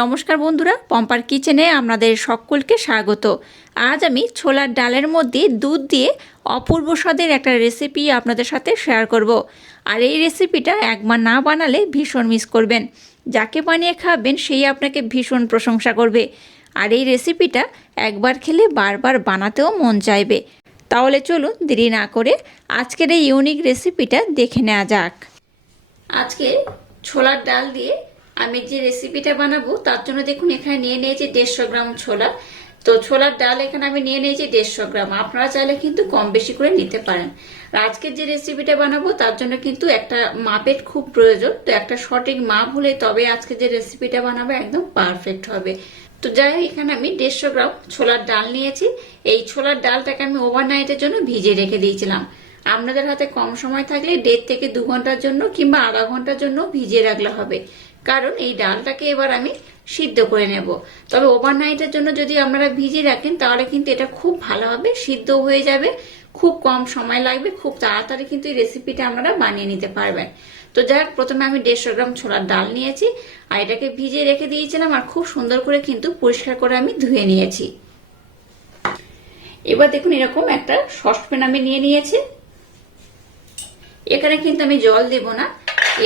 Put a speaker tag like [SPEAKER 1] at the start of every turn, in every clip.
[SPEAKER 1] নমস্কার বন্ধুরা, পম্পার কিচেনে আপনাদের সকলকে স্বাগত। আজ আমি ছোলার ডালের মধ্যে দুধ দিয়ে অপূর্ব স্বাদের একটা রেসিপি আপনাদের সাথে শেয়ার করব। আর এই রেসিপিটা একবার না বানালে ভীষণ মিস করবেন। যাকে বানিয়ে খাবেন সেই আপনাকে ভীষণ প্রশংসা করবে। আর এই রেসিপিটা একবার খেলে বারবার বানাতেও মন চাইবে। তাহলে চলুন দেরি না করে আজকের এই ইউনিক রেসিপিটা দেখে নেওয়া যাক। আজকে ছোলার ডাল দিয়ে আমি যে রেসিপিটা বানাবো, তার জন্য দেখুন এখানে নিয়ে নিয়েছি দেড়শো গ্রাম ছোলা। তো ছোলার ডাল এখানে আমি নিয়ে নিয়েছি দেড়শো গ্রাম। আপনারা চাইলে কিন্তু কম বেশি করে নিতে পারেন। আজকের যে রেসিপিটা বানাবো, তার জন্য কিন্তু একটা মাপের খুব প্রয়োজন। তো একটা সঠিক মাপ হলে তবে আজকে যে রেসিপিটা বানাবো, একদম পারফেক্ট হবে। তো যাই হোক, এখানে আমি দেড়শো গ্রাম ছোলার ডাল নিয়েছি। এই ছোলার ডালটাকে আমি ওভারনাইটের জন্য ভিজে রেখে দিয়েছিলাম। আপনাদের হাতে কম সময় থাকলে দেড় থেকে দু ঘণ্টার জন্য কিংবা আধা ঘণ্টার জন্য ভিজিয়ে রাখলে হবে। কারণ এই ডালটাকে এবার আমি সিদ্ধ করে নেব। তবে ওভারনাইটের জন্য যদি আপনারা ভিজিয়ে রাখেন, তাহলে কিন্তু এটা খুব ভালোভাবে সিদ্ধ হয়ে যাবে, খুব কম সময় লাগবে, খুব তাড়াতাড়ি কিন্তু এই রেসিপিটা আপনারা বানিয়ে নিতে পারবেন। তো যাক, প্রথমে আমি দেড়শো গ্রাম ছোলার ডাল নিয়েছি, আর এটাকে ভিজিয়ে রেখে দিয়েছিলাম, আর খুব সুন্দর করে কিন্তু পরিষ্কার করে আমি ধুয়ে নিয়েছি। এবার দেখুন, এরকম একটা সসপ্যান আমি নিয়ে নিয়েছি। এখানে কিন্তু আমি জল দেব না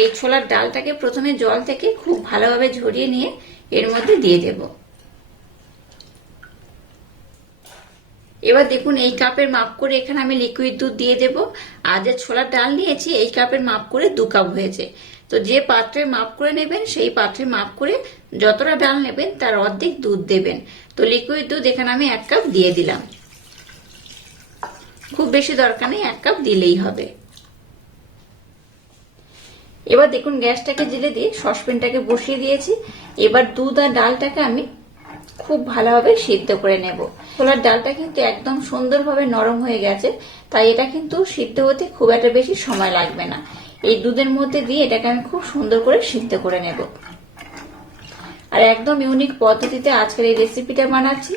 [SPEAKER 1] এই ছোলার ডালটাকে প্রথমে জল থেকে খুব ভালোভাবে ঝরিয়ে নিয়ে এর মধ্যে দিয়ে দেব। এবার দেখুন, এই কাপের মাপ করে এখানে আমি লিকুইড দুধ দিয়ে দেব। আর যে ছোলার ডাল নিয়েছি, এই কাপের মাপ করে দু কাপ হয়েছে। তো যে পাত্রের মাপ করে নেবেন, সেই পাত্রের মাপ করে যতটা ডাল নেবেন, তার অর্ধেক দুধ দেবেন। তো লিকুইড দুধ এখানে আমি এক কাপ দিয়ে দিলাম। খুব বেশি দরকার নেই, এক কাপ দিলেই হবে। এবার দেখুন গ্যাসটাকে জেলে দিয়ে সসপ্যানটাকে বসিয়ে দিয়েছি। এবার দুধ আর ডালটাকে আমি খুব ভালোভাবে সিদ্ধ করে নেব। ছোলার ডালটা কিন্তু একদম সুন্দরভাবে নরম হয়ে গেছে, তাই এটা কিন্তু সিদ্ধ হতে খুব একটা বেশি সময় লাগবে না। এই দুধের মধ্যে দিয়ে এটাকে আমি খুব সুন্দর করে সিদ্ধ করে নেব। আর একদম ইউনিক পদ্ধতিতে আজকের এই রেসিপিটা বানাচ্ছি।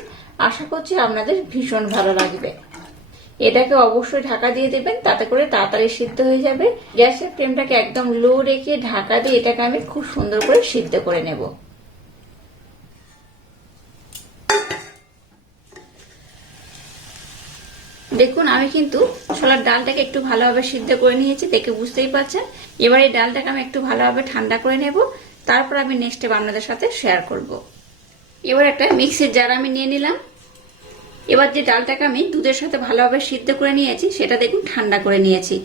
[SPEAKER 1] আশা করছি আপনাদের ভীষণ ভালো লাগবে। এটাকে অবশ্যই ঢাকা দিয়ে দেবেন, তাতে করে তাড়াতাড়ি সিদ্ধ হয়ে যাবে। গ্যাসের ফ্লেমটাকে একদম লো রেখে ঢাকা দিয়ে এটাকে আমি খুব সুন্দর করে সিদ্ধ করে নেব। দেখুন, আমি কিন্তু ছোলার ডালটাকে একটু ভালোভাবে সিদ্ধ করে নিয়েছি, দেখে বুঝতেই পারছেন। এবার এই ডালটাকে আমি একটু ভালোভাবে ঠান্ডা করে নেব, তারপর আমি নেক্সট আপনাদের সাথে শেয়ার করব। এবার একটা মিক্সির জার আমি নিয়ে নিলাম। এবার যে ডালটাকে আমি দুধের সাথে ভালোভাবে সিদ্ধ করে নিয়েছি, সেটা দেখুন ঠান্ডা করে নিয়েছি।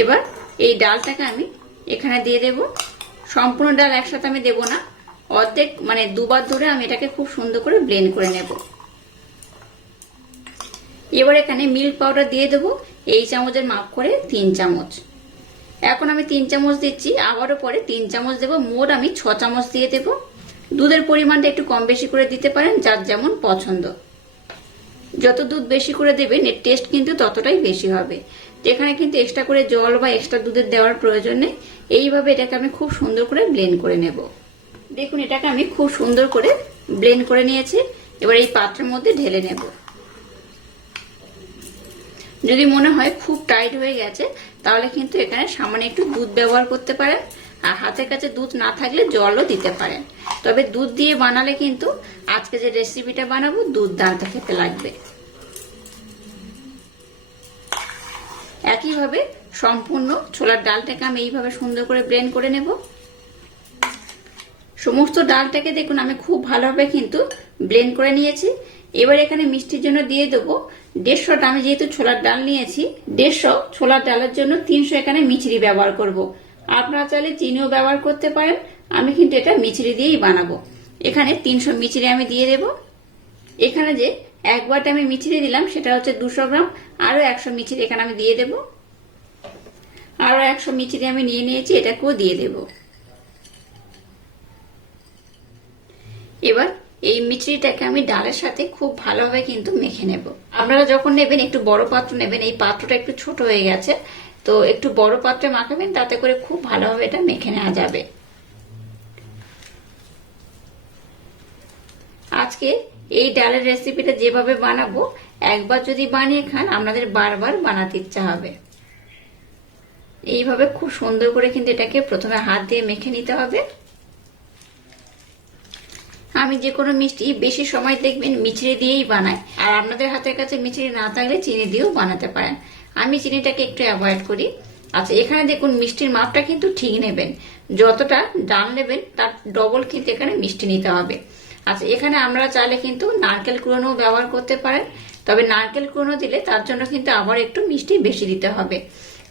[SPEAKER 1] এবার এই ডালটাকে আমি এখানে দিয়ে দেব। সম্পূর্ণ ডাল একসাথে আমি দেব না। অর্ধেক মানে দুবার ধরে আমি এটাকে খুব সুন্দর করে ব্লেন্ড করে নেব। এবার এখানে মিল্ক পাউডার দিয়ে দেব। এই চামচের মাপ করে তিন চামচ। এখন আমি তিন চামচ দিচ্ছি। আবারও পরে তিন চামচ দেব। মোট আমি ছ চামচ দিয়ে দেব। দুধের পরিমাণটা একটু কম বেশি করে দিতে পারেন, যার যেমন পছন্দ। যত দুধ বেশি করে দেবেন এর টেস্ট কিন্তু ততটাই বেশি হবে। এখানে কিন্তু এক্সট্রা করে জল বা এক্সট্রা দুধের দেওয়ার প্রয়োজন নেই। এইভাবে এটাকে আমি খুব সুন্দর করে ব্লেন্ড করে নেব। দেখুন, এটাকে আমি খুব সুন্দর করে ব্লেন্ড করে নিয়েছি। এবার এই পাত্রের মধ্যে ঢেলে নেব। যদি মনে হয় খুব টাইট হয়ে গেছে, তাহলে কিন্তু এখানে সামান্য একটু দুধ ব্যবহার করতে পারেন। আর হাতের কাছে দুধ না থাকলে জলও দিতে পারেন তবে দুধ দিয়ে বানালে কিন্তু আজকে যে রেসিপিটা বানাবো, দুধ দাঁড়তে খেতে লাগবে। একইভাবে সম্পূর্ণ ছোলার ডালটাকে আমি এইভাবে সুন্দর করে ব্লেন্ড করে নেব। সমস্ত ডালটাকে দেখুন, আমি খুব ভালোভাবে কিন্তু ব্লেন্ড করে নিয়েছি। এবার এখানে মিষ্টির জন্য দিয়ে দেবো দেড়শোটা আমি যেহেতু ছোলার ডাল নিয়েছি, দেড়শো ছোলার ডালের জন্য তিনশো এখানে মিচড়ি ব্যবহার করব। আপনারা চাইলে চিনিও ব্যবহার করতে পারেন। আমি কিন্তু এটা মিচড়ি দিয়েই বানাবো। এখানে তিনশো মিচড়ি আমি দিয়ে দেব। এখানে যে এক একবারটা আমি মিচড়ি দিলাম, সেটা হচ্ছে দুশো গ্রাম। আরও একশো মিচড়ি এখানে আমি দিয়ে দেব। আরও একশো মিচড়ি আমি নিয়ে নিয়েছি, এটাকেও দিয়ে দেব। এবার এই মিচড়িটাকে আমি ডালের সাথে খুব ভালোভাবে কিন্তু মেখে নেব। আপনারা যখন নেবেন, একটু বড় পাত্র নেবেন, এই পাত্রটা একটু ছোট হয়ে গেছে। তো একটু বড় পাত্রে মাখাবেন, তাতে করে খুব ভালোভাবে এটা মেখে নেওয়া যাবে। আজকে এই ডালের রেসিপিটা যেভাবে বানাবো, একবার যদি বানিয়ে খান, আপনাদের বারবার বানাতে ইচ্ছা হবে। এইভাবে খুব সুন্দর করে কিন্তু এটাকে প্রথমে হাত দিয়ে মেখে নিতে হবে। আমি যে কোনো মিষ্টি বেশি সময় দেখবেন মিছরি দিয়েই বানাই আর আপনাদের হাতের কাছে মিছরি না থাকলে চিনি দিয়েও বানাতে পারেন। আমি চিনিটাকে একটু অ্যাভয়েড করি। আচ্ছা এখানে দেখুন, মিষ্টির মাপটা কিন্তু ঠিক নেবেন। যতটা ডাল নেবেন, তার ডবল কিন্তু এখানে মিষ্টি নিতে হবে। আচ্ছা এখানে আমরা চাইলে কিন্তু নারকেল কুড়োনো ব্যবহার করতে পারেন। তবে নারকেল কুড়োনো দিলে তার জন্য কিন্তু আবার একটু মিষ্টি বেশি দিতে হবে।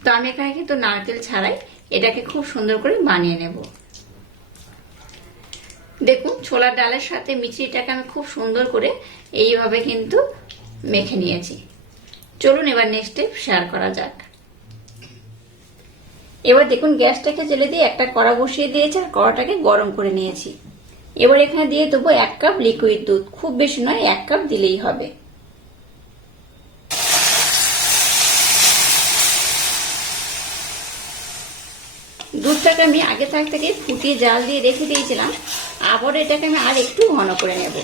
[SPEAKER 1] তো আমি এখানে কিন্তু নারকেল ছাড়াই এটাকে খুব সুন্দর করে বানিয়ে নেব। দেখুন, ছোলার ডালের সাথে মিচড়িটাকে আমি খুব সুন্দর করে এইভাবে কিন্তু মেখে নিয়েছি। চলুন এবার নেক্সট স্টেপ শেয়ার করা যাক। এবার দেখুন, গ্যাসটাকে জেলে দিয়ে একটা কড়া বসিয়ে দিয়েছি আর কড়াটাকে গরম করে নিয়েছি। এবার এখানে দিয়ে দেবো এক কাপ লিকুইড দুধ। খুব বেশি নয়, এক কাপ দিলেই হবে। দুধটাকে আমি আগে থাক থেকে ফুটিয়ে জাল দিয়ে রেখে দিয়েছিলাম। আবার এটাকে আমি আর একটু ঘন করে নেব।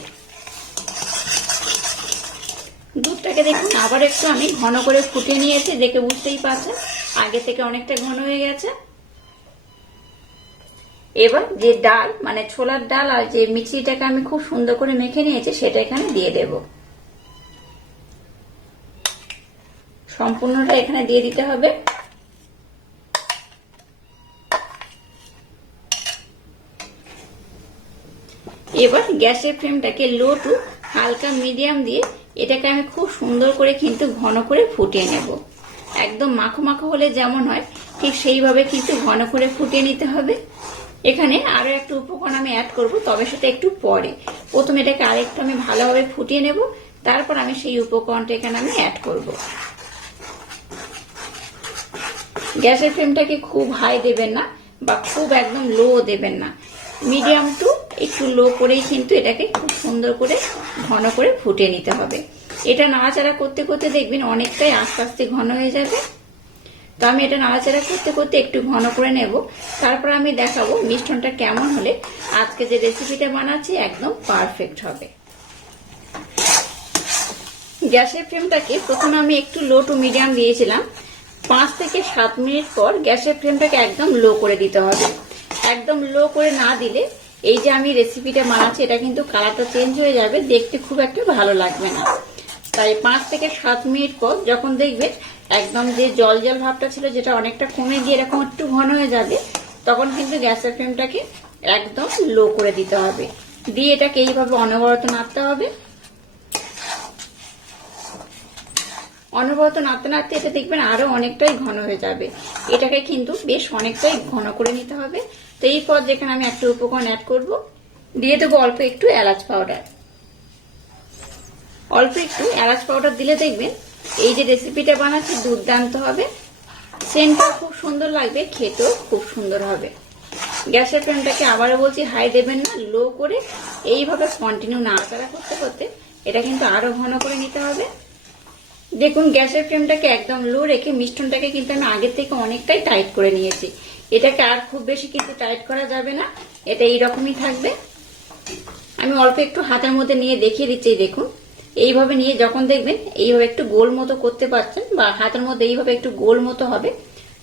[SPEAKER 1] দুধটাকে দেখুন, আবার একটু আমি ঘন করে ফুটিয়ে নিয়েছি, দেখে বুঝতেই পারছেন। আগে থেকে অনেকটা ঘন হয়ে গেছে। এবার যে ডাল মানে ছোলার ডাল আর যে মিচিটাকে আমি খুব সুন্দর করে মেখে নিয়েছি, সেটা এখানে দিয়ে দেব। সম্পূর্ণটা এখানে দিয়ে দিতে হবে। এবার গ্যাসের ফ্লেমটাকে লো টু হালকা মিডিয়াম দিয়ে এটাকে আমি খুব সুন্দর করে কিন্তু ঘন করে ফুটিয়ে নেব। একদম মাখো মাখো হলে যেমন হয়, ঠিক সেইভাবে কিন্তু ঘন করে ফুটিয়ে নিতে হবে। এখানে আরও একটা উপকরণ আমি অ্যাড করব, তবে সেটা একটু পরে। প্রথমে এটাকে আরেকটু আমি ভালোভাবে ফুটিয়ে নেব, তারপর আমি সেই উপকরণটা এখানে আমি অ্যাড করব। গ্যাসের ফ্লেমটাকে খুব হাই দেবেন না বা খুব একদম লো দেবেন না। মিডিয়াম টু একটু লো করেই কিন্তু এটাকে খুব সুন্দর করে ঘন করে ফুটে নিতে হবে। এটা নাড়াচাড়া করতে করতে দেখবেন অনেকটাই আস্তে আস্তে ঘন হয়ে যাবে। তো আমি এটা নাড়াচাড়া করতে করতে একটু ঘন করে নেব। তারপর আমি দেখাবো মিষ্টনটা কেমন হলে আজকে যে রেসিপিটা বানাচ্ছি একদম পারফেক্ট হবে। গ্যাসের ফ্লেমটাকে প্রথমে আমি একটু লো টু মিডিয়াম দিয়েছিলাম। পাঁচ থেকে সাত মিনিট পর গ্যাসের ফ্লেমটাকে একদম লো করে দিতে হবে। একদম লো করে না দিলে এই যে আমি রেসিপিটা বানাচ্ছি, এটা কিন্তু কালারটা চেঞ্জ হয়ে যাবে, দেখতে খুব একটা ভালো লাগবে না। তাই পাঁচ থেকে সাত মিনিট পর যখন দেখবেন একদম যে জল জল ভাবটা ছিল, যেটা অনেকটা কমে গিয়ে এরকম একটু ঘন হয়ে যাবে, তখন কিন্তু গ্যাসের ফ্লেমটাকে একদম লো করে দিতে হবে। দিয়ে এটাকে এইভাবে অনবরত নাড়তে হবে। অনবরত নাড়তে নাড়তে এটা দেখবেন আরও অনেকটাই ঘন হয়ে যাবে। এটাকে কিন্তু বেশ অনেকটাই ঘন করে নিতে হবে। তো এই পর যেখানে আমি একটা উপকরণ অ্যাড করব, দিয়ে দেবো অল্প একটু এলাচ পাউডার অল্প একটু এলাচ পাউডার দিলে দেখবেন এই যে রেসিপিটা বানাচ্ছি, দুর্দান্ত হবে। সেন্টটা খুব সুন্দর লাগবে, খেতেও খুব সুন্দর হবে। গ্যাসের ফ্লেমটাকে আবারও বলছি হাই দেবেন না লো করে এইভাবে কন্টিনিউ নাড়াচাড়া করতে করতে এটা কিন্তু আরও ঘন করে নিতে হবে। দেখুন, গ্যাসের ফ্লেমটাকে একদম লো রেখে মিষ্টনটাকে কিন্তু আমি আগের থেকে অনেকটাই টাইট করে নিয়েছি। এটাকে আর খুব বেশি কিন্তু টাইট করা যাবে না। এটা এইরকমই থাকবে। আমি অল্প একটু হাতের মধ্যে নিয়ে দেখিয়ে দিচ্ছি দেখুন। এইভাবে নিয়ে যখন দেখবেন এইভাবে একটু গোল মতো করতে পারছেন বা হাতের মধ্যে এইভাবে একটু গোল মতো হবে,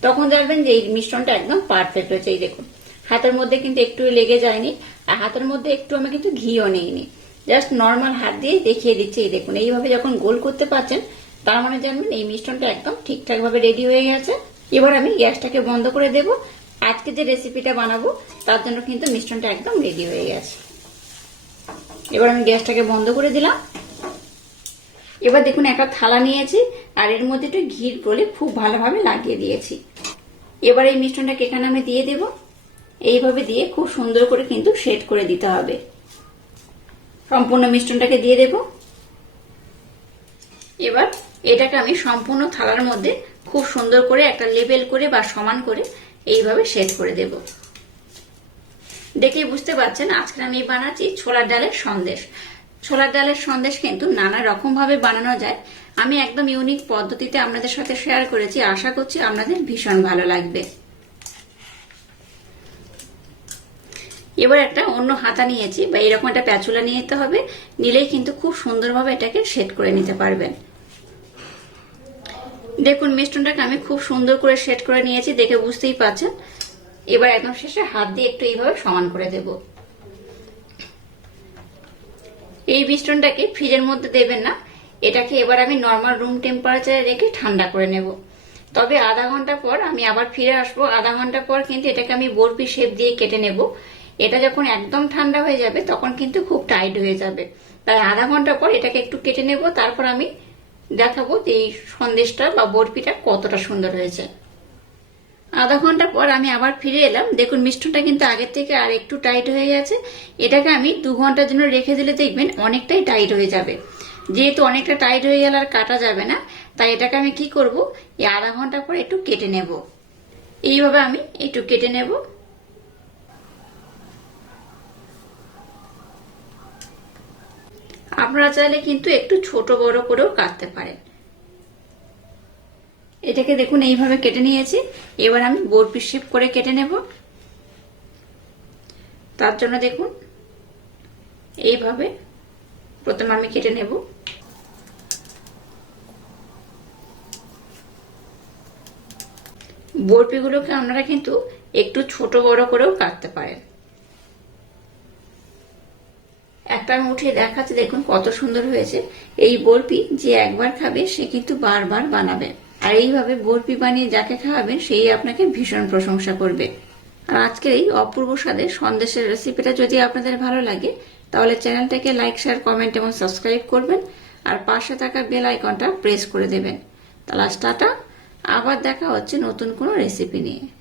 [SPEAKER 1] তখন দেখবেন যে এই মিশ্রণটা একদম পারফেক্ট হয়েছে, এই দেখুন। হাতের মধ্যে কিন্তু একটু লেগে যায়নি, আর হাতের মধ্যে একটু আমি কিন্তু ঘিও নেইনি। জাস্ট নর্মাল হাত দিয়ে দেখিয়ে দিচ্ছি, এই দেখুন। এইভাবে যখন গোল করতে পারছেন, তার মানে জানবেন এই মিশ্রণটা একদম ঠিকঠাক ভাবে রেডি হয়ে গেছে। এবার আমি গ্যাসটাকে বন্ধ করে দেব। আজকে যে রেসিপিটা বানাবো, তার জন্য কিন্তু মিশ্রণটা একদম রেডি হয়ে গেছে। এবার আমি গ্যাসটাকে বন্ধ করে দিলাম। এবার দেখুন, একটা থালা নিয়েছি, আর এর মধ্যে একটু ঘির প্রলেপ খুব ভালোভাবে লাগিয়ে দিয়েছি। এবার এই মিশ্রণটাকে এখানে আমি দিয়ে দেব। এইভাবে দিয়ে খুব সুন্দর করে কিন্তু সেট করে দিতে হবে। সম্পূর্ণ মিশ্রণটাকে দিয়ে দেব। এবার এটাকে আমি সম্পূর্ণ থালার মধ্যে খুব সুন্দর করে একটা লেবেল করে বা সমান করে এইভাবে সেট করে দেব। দেখে বুঝতে পারছেন, আজকে আমি বানাচ্ছি ছোলার ডালের সন্দেশ। ছোলার ডালের সন্দেশ কিন্তু নানা রকম ভাবে বানানো যায়। আমি একদম ইউনিক পদ্ধতিতে আপনাদের সাথে শেয়ার করেছি, আশা করছি আপনাদের ভীষণ ভালো লাগবে। এবার একটা অন্য হাতা নিয়েছি, বা এরকম একটা প্যাচুলা নিয়ে নিতে হবে, নিলেই কিন্তু খুব সুন্দরভাবে এটাকে সেট করে নিতে পারবেন। দেখুন মিষ্টনটাকে আমি খুব সুন্দর করে সেট করে নিয়েছি, দেখে বুঝতেই পারছেন। এবার একদম শেষে হাত দিয়ে একটু এইভাবে সমান করে দেব। এই মিশ্রণটাকে ফ্রিজের মধ্যে দেবেন না, এটাকে এবার আমি নর্মাল রুম টেম্পারেচারে রেখে ঠান্ডা করে নেব। তবে আধা ঘণ্টা পর আমি আবার ফিরে আসব। আধা ঘণ্টা পর কিন্তু এটাকে আমি বরফি শেপ দিয়ে কেটে নেব। এটা যখন একদম ঠান্ডা হয়ে যাবে, তখন কিন্তু খুব টাইট হয়ে যাবে। তাই আধা ঘণ্টা পর এটাকে একটু কেটে নেব। তারপর আমি দেখাবো যে এই সন্দেশটা বা বরফিটা কতটা সুন্দর হয়েছে। আধা ঘণ্টা পর আমি আবার ফিরে এলাম। দেখুন, মিষ্টনটা কিন্তু আগের থেকে আর একটু টাইট হয়ে গেছে। এটাকে আমি দু ঘণ্টার জন্য রেখে দিলে দেখবেন অনেকটাই টাইট হয়ে যাবে। যেহেতু অনেকটা টাইট হয়ে গেলে আর কাটা যাবে না, তাই এটাকে আমি কি করব? এই আধা ঘণ্টা পর একটু কেটে নেব। এইভাবে আমি একটু কেটে নেব। আপনারা চাইলে কিন্তু একটু ছোট বড় করেও কাটতে পারেন এটাকে দেখুন, এইভাবে কেটে নিয়েছি। এবার আমি বরফি শেপ করে কেটে নেব। তার জন্য দেখুন, এইভাবে প্রথমে আমি কেটে নেব। বরফিগুলোকে আপনারা কিন্তু একটু ছোট বড় করেও কাটতে পারেন। একটা উঠিয়ে দেখাচ্ছি, দেখুন কত সুন্দর হয়েছে। এই বরফি যে একবার খাবে, সে কিন্তু বারবার বানাবে। আর এইভাবে বরফি বানিয়ে যাকে খাওয়াবেন, সেই আপনাকে ভীষণ প্রশংসা করবে। আর আজকের এই অপূর্ব স্বাদের সন্দেশের রেসিপিটা যদি আপনাদের ভালো লাগে, তাহলে চ্যানেলটাকে লাইক শেয়ার কমেন্ট এবং সাবস্ক্রাইব করবেন। আর পাশে থাকা বেল আইকনটা প্রেস করে দেবেন। তাহলে টাটা, আবার দেখা হচ্ছে নতুন কোনো রেসিপি নিয়ে।